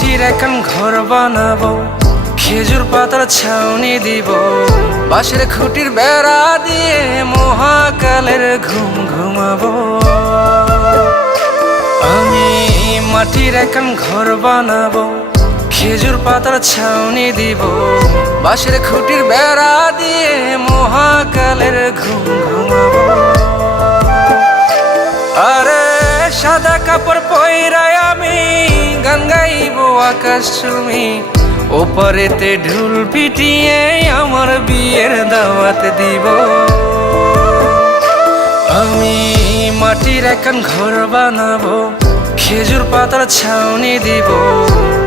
মাটির এখন ঘর বানাবো, খেজুর পাতার ছাউনি দিব, বাঁশের খুঁটির বেড়া দিয়ে মহাকালের ঘুম ঘুমাবো। আমি মাটির এখন ঘর বানাবো, খেজুর পাতার ছাউনি দিব, বাঁশের খুঁটির বেড়া দিয়ে মহাকালের ঘুম ঘুমাবো। আরে সাদা কাপড় পইরায় আমি গান গাইবো আকাশ চুমি, ওপারেতে ঢোল পিটিয়ে আমার বিয়ের দাওয়াত দিব। আমি মাটির এখন ঘর বানাবো, খেজুর পাতার ছাউনি দিব,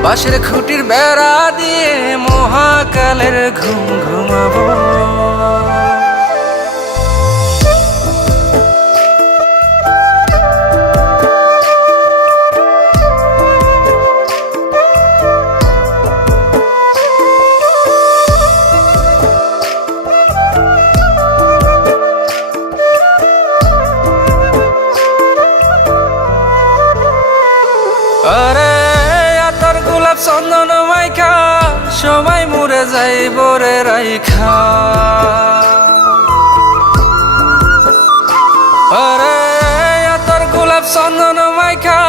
বাঁশের খুঁটির বেড়া দিয়ে মহাকালের ঘুম ঘুমাবো। আরে আতর গোলাপ চন্দন মাইখা সবাই মরে যাইব রে রাইখা। আরে আতর গোলাপ চন্দন মাইখা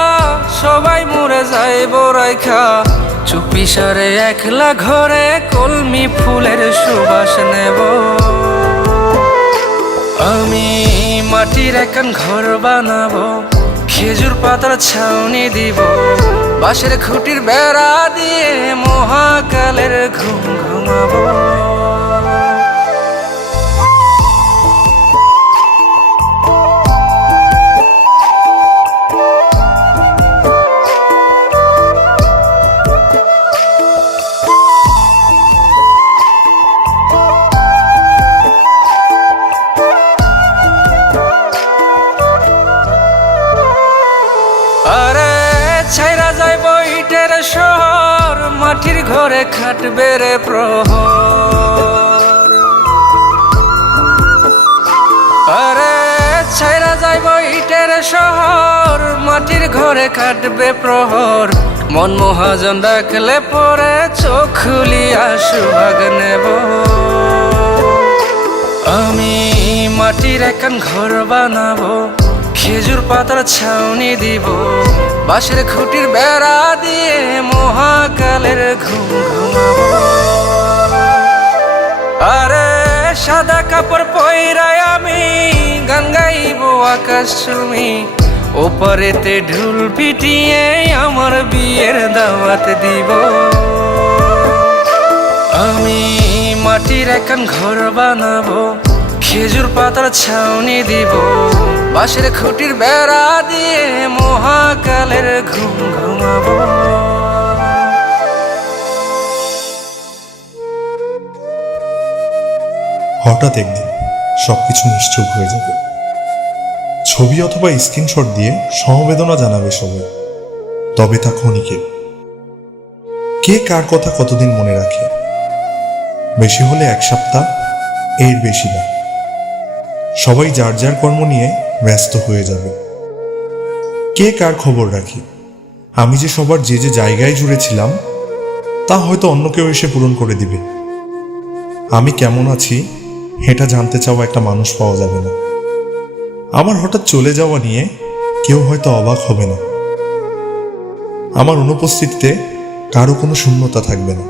সবাই মরে যাইব রাইখা, চুপি সারে একলা ঘরে কলমি ফুলের সুবাস নেব। আমি মাটির এখন ঘর বানাবো, খেজুর পাতার ছাউনি দিব, বাঁশের খুঁটির বেড়া দিয়ে মহাকালের ঘুম ঘুমাবো। আরে ছাইরা যাইব ইটের শহর, মাটির ঘরে খাটবে রে প্রহর। আরে ছাইরা যাইব ইটের শহর, মাটির ঘরে খাটবে প্রহর, মন মহাজন ডাকলে পরে চোখ খুলিয়া সুভাগ নেব। আমি মাটির এখন ঘর বানাবো, খেজুর পাতার ছাউনি দিব, বাঁশের খুঁটির বেড়া দিয়ে মহাকালের ঘুম ঘুমাবো। আরে সাদা কাপড় পইরায় আমি গান গাইবো আকাশ চুমি, ওপারেতে ঢোল পিটিয়ে আমার বিয়ের দাওয়াত দিব। আমি মাটির এখন ঘর বানাবো, খেজুর পাতার ছাউনি দিব, বাঁশের খুঁটির বেড়া দিয়ে মহাকালের ঘুম ঘুমাবো। হঠাৎ একদিন সবকিছু নিশ্চুপ হয়ে যাবে। ছবি অথবা স্ক্রিনশট দিয়ে সমবেদনা জানাবে সবাই, তবে তা ক্ষণিকের। কে কার কথা কতদিন মনে রাখে? বেশি হলে 1 সপ্তাহ, এর বেশি না। সবাই যার যার কর্ম নিয়ে ব্যস্ত হয়ে যাবে। কে কার খবর রাখি? আমি যে সবার যে যে জায়গায় জুড়েছিলাম তা হয়তো অন্য কেউ এসে পূরণ করে দিবে। আমি কেমন আছি এটা জানতে চাওয়া একটা মানুষ পাওয়া যাবে না। আমার হঠাৎ চলে যাওয়া নিয়ে কেউ হয়তো অবাক হবে না। আমার অনুপস্থিতিতে কারো কোনো শূন্যতা থাকবে না।